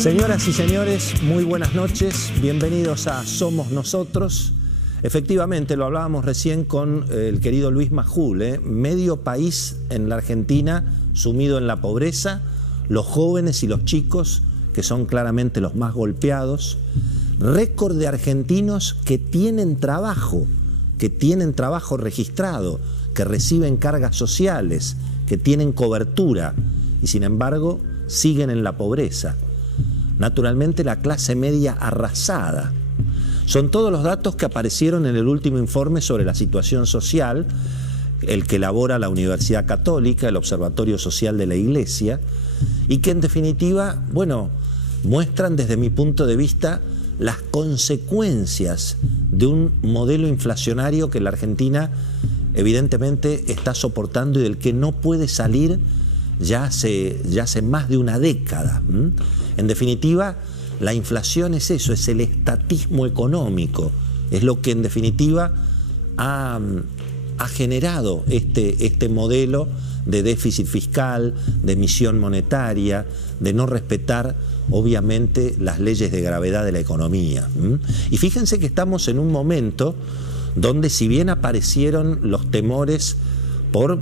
Señoras y señores, muy buenas noches, bienvenidos a Somos Nosotros. Efectivamente, lo hablábamos recién con el querido Luis Majul, medio país en la Argentina sumido en la pobreza, los jóvenes y los chicos, que son claramente los más golpeados, récord de argentinos que tienen trabajo registrado, que reciben cargas sociales, que tienen cobertura y sin embargo siguen en la pobreza. Naturalmente la clase media arrasada. Son todos los datos que aparecieron en el último informe sobre la situación social, el que elabora la Universidad Católica, el Observatorio Social de la Iglesia, y que en definitiva, muestran desde mi punto de vista las consecuencias de un modelo inflacionario que la Argentina evidentemente está soportando y del que no puede salir ya hace más de una década. En definitiva, la inflación es eso, es el estatismo económico, es lo que en definitiva ha generado este modelo de déficit fiscal, de emisión monetaria, de no respetar obviamente las leyes de gravedad de la economía. Y fíjense que estamos en un momento donde, si bien aparecieron los temores por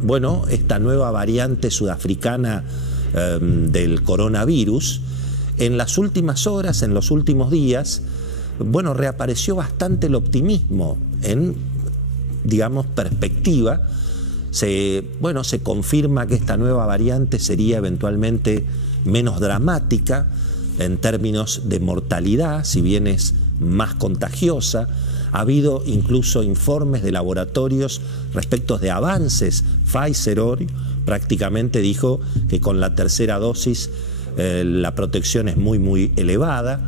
esta nueva variante sudafricana del coronavirus, en las últimas horas, en los últimos días, reapareció bastante el optimismo en, perspectiva. Se confirma que esta nueva variante sería eventualmente menos dramática en términos de mortalidad, si bien es más contagiosa. Ha habido incluso informes de laboratorios respecto de avances. Pfizer hoy prácticamente dijo que con la tercera dosis la protección es muy elevada.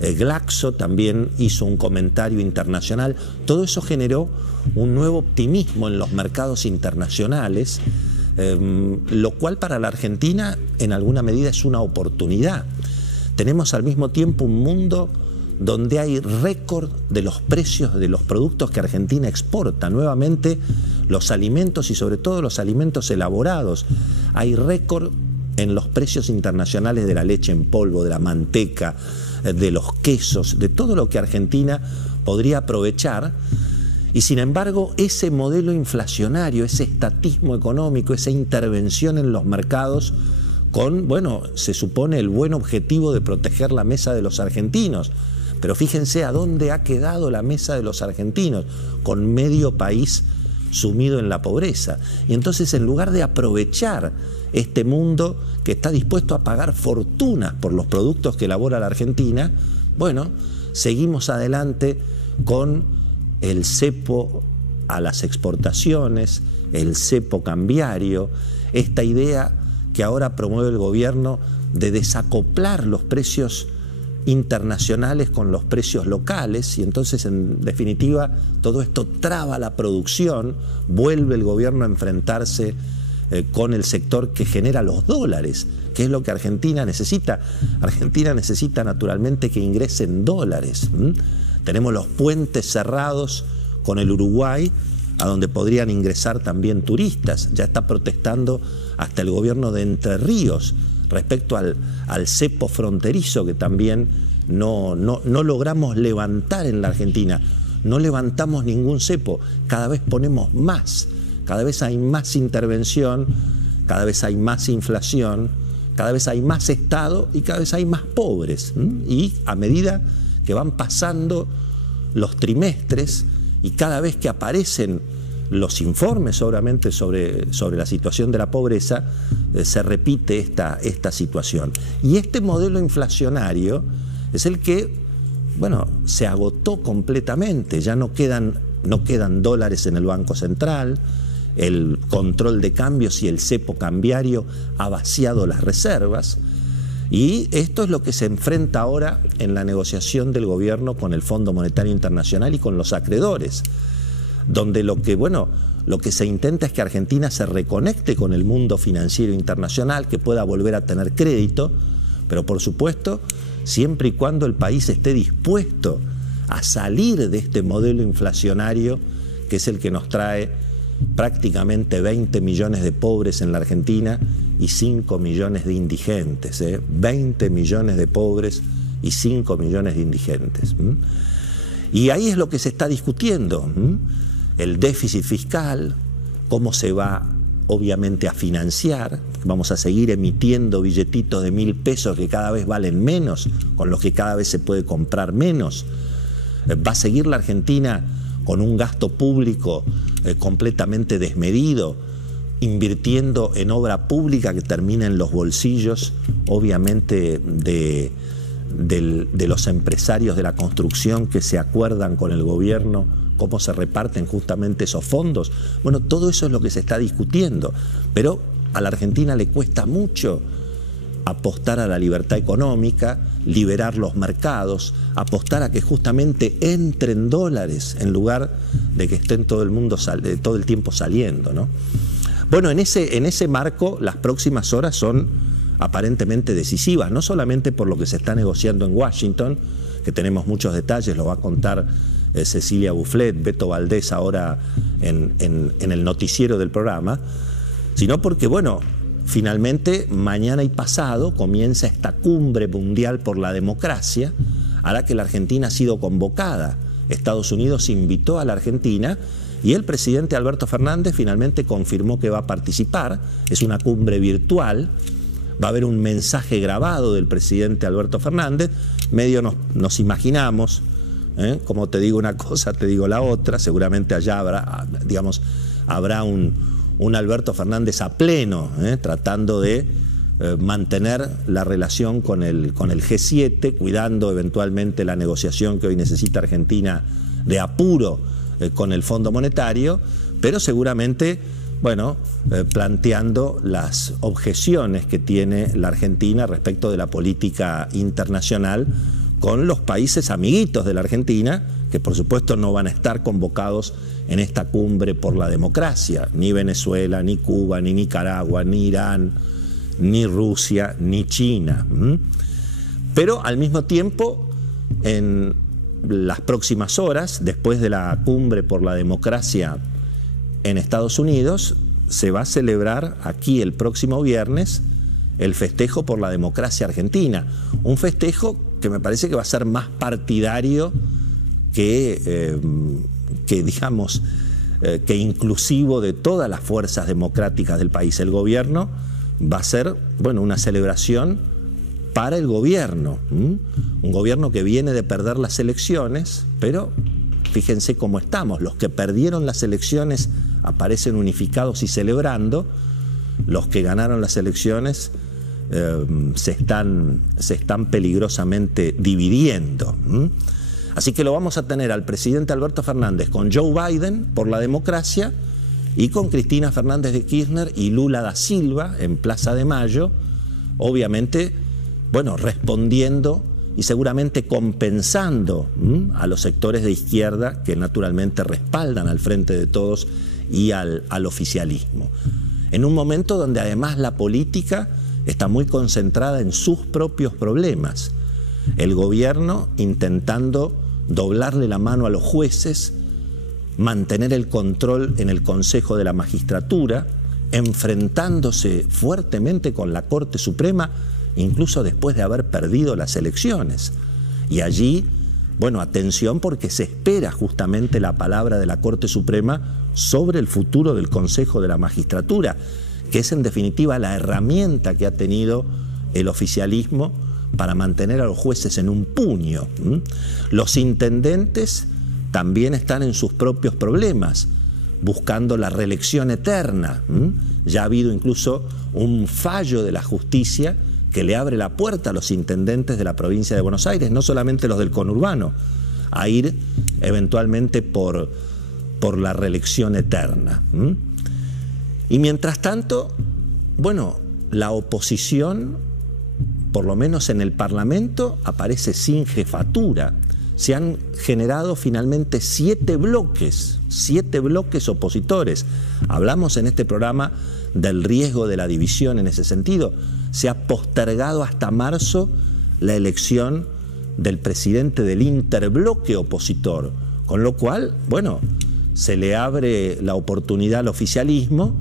Glaxo también hizo un comentario internacional. Todo eso generó un nuevo optimismo en los mercados internacionales, lo cual para la Argentina en alguna medida es una oportunidad. Tenemos al mismo tiempo un mundo donde hay récord de los precios de los productos que Argentina exporta. Nuevamente, los alimentos y sobre todo los alimentos elaborados. Hay récord en los precios internacionales de la leche en polvo, de la manteca, de los quesos, de todo lo que Argentina podría aprovechar. Y sin embargo, ese modelo inflacionario, ese estatismo económico, esa intervención en los mercados con, se supone el buen objetivo de proteger la mesa de los argentinos. Pero fíjense a dónde ha quedado la mesa de los argentinos, con medio país sumido en la pobreza. Y entonces, en lugar de aprovechar este mundo que está dispuesto a pagar fortunas por los productos que elabora la Argentina, seguimos adelante con el cepo a las exportaciones, el cepo cambiario, esta idea que ahora promueve el gobierno de desacoplar los precios internacionales con los precios locales, y entonces en definitiva todo esto traba la producción, vuelve el gobierno a enfrentarse con el sector que genera los dólares, que es lo que Argentina necesita. Argentina necesita naturalmente que ingresen dólares. Tenemos los puentes cerrados con el Uruguay, a donde podrían ingresar también turistas. Ya está protestando hasta el gobierno de Entre Ríos respecto al cepo fronterizo que también no logramos levantar en la Argentina. No levantamos ningún cepo, cada vez ponemos más, cada vez hay más intervención, cada vez hay más inflación, cada vez hay más Estado y cada vez hay más pobres. Y a medida que van pasando los trimestres y cada vez que aparecen los informes sobre la situación de la pobreza, se repite esta situación. Y este modelo inflacionario es el que, se agotó completamente. Ya no quedan dólares en el Banco Central, el control de cambios y el cepo cambiario ha vaciado las reservas. Y esto es lo que se enfrenta ahora en la negociación del gobierno con el Fondo Monetario Internacional y con los acreedores, donde lo que se intenta es que Argentina se reconecte con el mundo financiero internacional, que pueda volver a tener crédito, pero por supuesto siempre y cuando el país esté dispuesto a salir de este modelo inflacionario que es el que nos trae prácticamente 20 millones de pobres en la Argentina y 5 millones de indigentes, 20 millones de pobres y 5 millones de indigentes. Y ahí es lo que se está discutiendo, el déficit fiscal, cómo se va obviamente a financiar. Vamos a seguir emitiendo billetitos de 1.000 pesos que cada vez valen menos, con los que cada vez se puede comprar menos. Va a seguir la Argentina con un gasto público completamente desmedido, invirtiendo en obra pública que termina en los bolsillos, obviamente, de los empresarios de la construcción que se acuerdan con el gobierno cómo se reparten justamente esos fondos. Bueno, todo eso es lo que se está discutiendo, pero a la Argentina le cuesta mucho apostar a la libertad económica, liberar los mercados, apostar a que justamente entren dólares en lugar de que estén todo el tiempo saliendo, ¿no? Bueno, en ese marco las próximas horas son aparentemente decisivas, no solamente por lo que se está negociando en Washington, que tenemos muchos detalles, lo va a contar Cecilia Bufflet, Beto Valdés ahora en el noticiero del programa, sino porque, bueno, finalmente mañana y pasado comienza esta cumbre mundial por la democracia, a la que la Argentina ha sido convocada. Estados Unidos invitó a la Argentina y el presidente Alberto Fernández finalmente confirmó que va a participar. Es una cumbre virtual, va a haber un mensaje grabado del presidente Alberto Fernández, medio nos imaginamos, como te digo una cosa, te digo la otra, seguramente allá habrá un Alberto Fernández a pleno, tratando de mantener la relación con el G7, cuidando eventualmente la negociación que hoy necesita Argentina de apuro con el Fondo Monetario, pero seguramente, bueno, planteando las objeciones que tiene la Argentina respecto de la política internacional con los países amiguitos de la Argentina, que por supuesto no van a estar convocados en esta cumbre por la democracia, ni Venezuela, ni Cuba, ni Nicaragua, ni Irán, ni Rusia, ni China. Pero al mismo tiempo, en las próximas horas, después de la cumbre por la democracia en Estados Unidos, se va a celebrar aquí el próximo viernes el festejo por la democracia argentina. Un festejo que me parece que va a ser más partidario que inclusivo de todas las fuerzas democráticas del país. El gobierno va a ser, bueno, una celebración para el gobierno, un gobierno que viene de perder las elecciones, pero fíjense cómo estamos, los que perdieron las elecciones aparecen unificados y celebrando, los que ganaron las elecciones se están peligrosamente dividiendo. Así que lo vamos a tener al presidente Alberto Fernández con Joe Biden por la democracia y con Cristina Fernández de Kirchner y Lula da Silva en Plaza de Mayo, obviamente, bueno, respondiendo y seguramente compensando a los sectores de izquierda que naturalmente respaldan al Frente de Todos y al oficialismo. En un momento donde además la política está muy concentrada en sus propios problemas. El gobierno intentando doblarle la mano a los jueces, mantener el control en el Consejo de la Magistratura, enfrentándose fuertemente con la Corte Suprema, incluso después de haber perdido las elecciones. Y allí, bueno, atención, porque se espera justamente la palabra de la Corte Suprema sobre el futuro del Consejo de la Magistratura, que es en definitiva la herramienta que ha tenido el oficialismo para mantener a los jueces en un puño. Los intendentes también están en sus propios problemas, buscando la reelección eterna. Ya ha habido incluso un fallo de la justicia que le abre la puerta a los intendentes de la provincia de Buenos Aires, no solamente los del conurbano, a ir eventualmente por la reelección eterna. Y mientras tanto, bueno, la oposición, por lo menos en el Parlamento, aparece sin jefatura. Se han generado finalmente 7 bloques opositores. Hablamos en este programa del riesgo de la división en ese sentido. Se ha postergado hasta marzo la elección del presidente del interbloque opositor, con lo cual, bueno, se le abre la oportunidad al oficialismo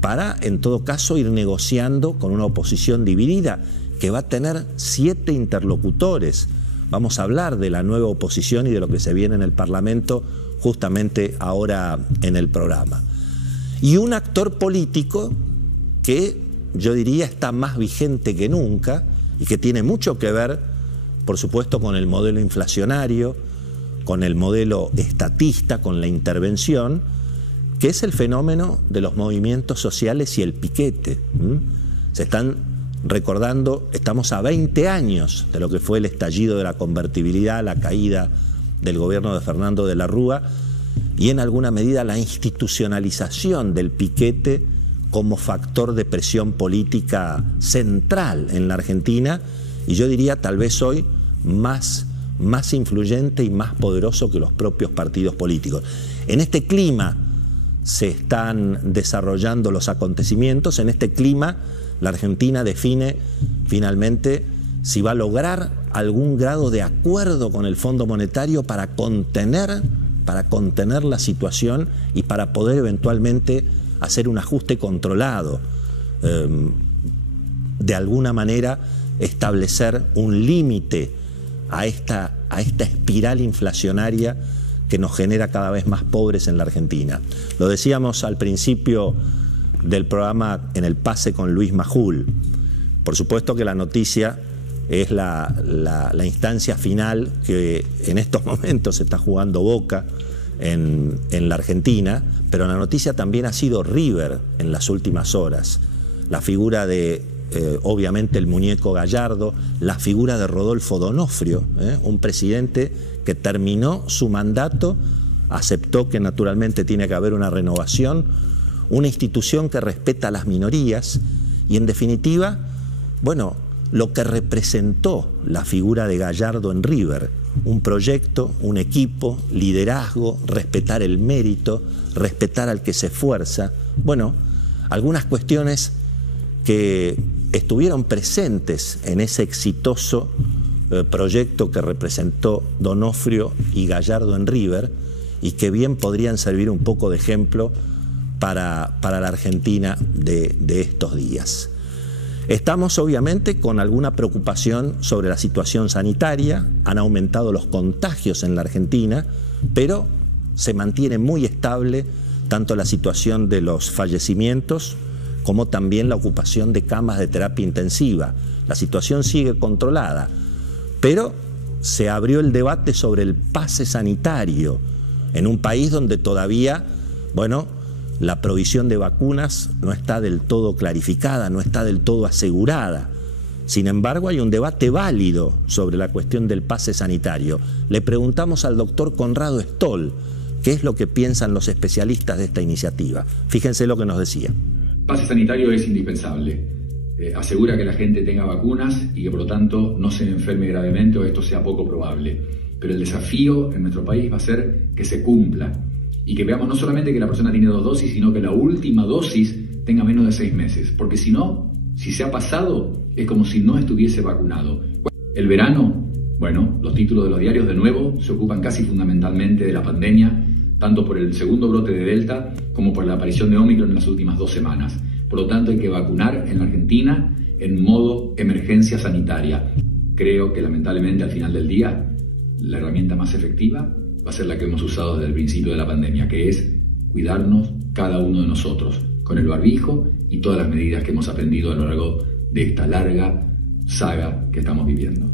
para, en todo caso, ir negociando con una oposición dividida que va a tener 7 interlocutores. Vamos a hablar de la nueva oposición y de lo que se viene en el Parlamento justamente ahora en el programa. Y un actor político que yo diría está más vigente que nunca y que tiene mucho que ver, por supuesto, con el modelo inflacionario, con el modelo estatista, con la intervención, que es el fenómeno de los movimientos sociales y el piquete. Se están recordando, estamos a 20 años de lo que fue el estallido de la convertibilidad, la caída del gobierno de Fernando de la Rúa y en alguna medida la institucionalización del piquete como factor de presión política central en la Argentina y yo diría tal vez hoy más influyente y más poderoso que los propios partidos políticos. En este clima se están desarrollando los acontecimientos, en este clima la Argentina define finalmente si va a lograr algún grado de acuerdo con el Fondo Monetario para contener la situación y para poder eventualmente hacer un ajuste controlado, de alguna manera establecer un límite a esta espiral inflacionaria que nos genera cada vez más pobres en la Argentina. Lo decíamos al principio del programa en el pase con Luis Majul. Por supuesto que la noticia es la instancia final que en estos momentos se está jugando Boca en la Argentina, pero la noticia también ha sido River en las últimas horas. La figura de, obviamente, el muñeco Gallardo, la figura de Rodolfo D'Onofrio, un presidente que terminó su mandato, aceptó que naturalmente tiene que haber una renovación, una institución que respeta a las minorías y, en definitiva, bueno, lo que representó la figura de Gallardo en River, un proyecto, un equipo, liderazgo, respetar el mérito, respetar al que se esfuerza. Bueno, algunas cuestiones que estuvieron presentes en ese exitoso proyecto que representó D'Onofrio y Gallardo en River y que bien podrían servir un poco de ejemplo para la Argentina de estos días. Estamos obviamente con alguna preocupación sobre la situación sanitaria, han aumentado los contagios en la Argentina, pero se mantiene muy estable tanto la situación de los fallecimientos como también la ocupación de camas de terapia intensiva. La situación sigue controlada, pero se abrió el debate sobre el pase sanitario en un país donde todavía, bueno, la provisión de vacunas no está del todo clarificada, no está del todo asegurada. Sin embargo, hay un debate válido sobre la cuestión del pase sanitario. Le preguntamos al doctor Conrado Stoll qué es lo que piensan los especialistas de esta iniciativa. Fíjense lo que nos decía. El pase sanitario es indispensable. Asegura que la gente tenga vacunas y que por lo tanto no se enferme gravemente o esto sea poco probable. Pero el desafío en nuestro país va a ser que se cumpla. Y que veamos no solamente que la persona tiene 2 dosis, sino que la última dosis tenga menos de 6 meses. Porque si no, si se ha pasado, es como si no estuviese vacunado. El verano, bueno, los títulos de los diarios de nuevo se ocupan casi fundamentalmente de la pandemia, tanto por el segundo brote de Delta como por la aparición de Omicron en las últimas 2 semanas. Por lo tanto, hay que vacunar en la Argentina en modo emergencia sanitaria. Creo que lamentablemente al final del día, la herramienta más efectiva va a ser la que hemos usado desde el principio de la pandemia, que es cuidarnos cada uno de nosotros, con el barbijo y todas las medidas que hemos aprendido a lo largo de esta larga saga que estamos viviendo.